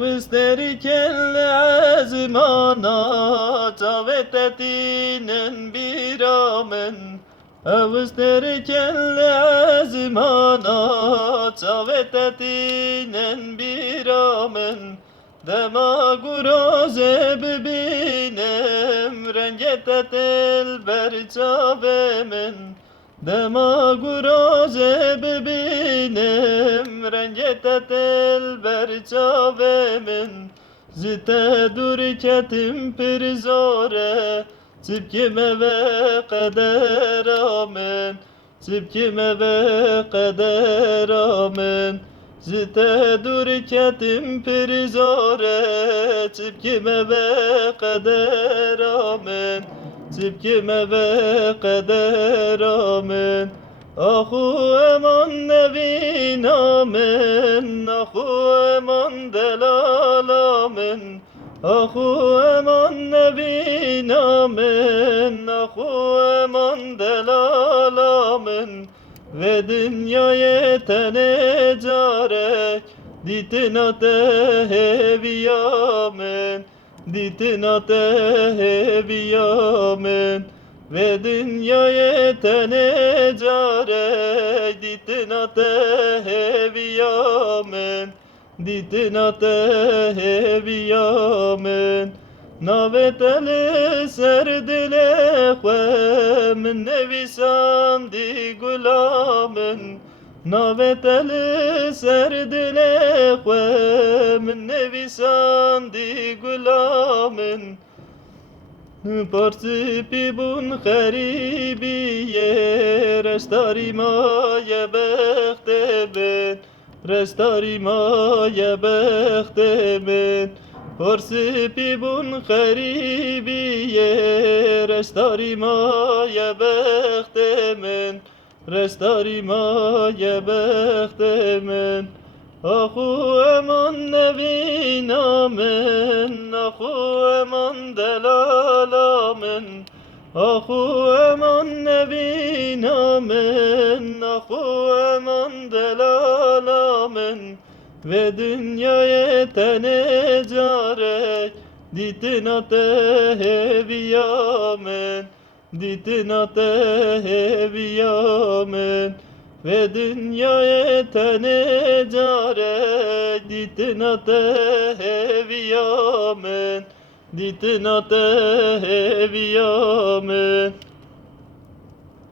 وستري كل عزمانا تاوتتين برامن وستري كل عزمانا تاوتتين برامن دما قراز ببينم رنجتت البرتابمن دما قراز ببينم رنجتت البرتابمن زت دركتم برزاره تبكي ve kader amen تبكي ve kader amen Zite durketim pirizore Tibkime ve kader amen Tibkime ve kader amen Ahu eman nevin amen Ahu eman delal amen Ahu eman nevin amen Ahu eman delal amen ve dünya yetene carek Ditina teheviyamen Ditina teheviyamen ve dünya yetene carek Ditina teheviyamen Ditina teheviyamen Naveteli serdile min nevisan di gulamen Naveteli serdile min nevisan di gulamen Parsipi bun kharibiye restari ma ye bekhte ben Restari ma ye bekhte ben Parsipi bun kharibiye restari ma ye bekhte men Restari ma ye bekhte men Ahu eman nevin amen Ahu eman delal amen Ahu eman nevin amen Ahu eman delal amen ve dünya yetene carek Ditina teheviyamen Ditina teheviyamen ve dünya yetene carek Ditina teheviyamen Ditina teheviyamen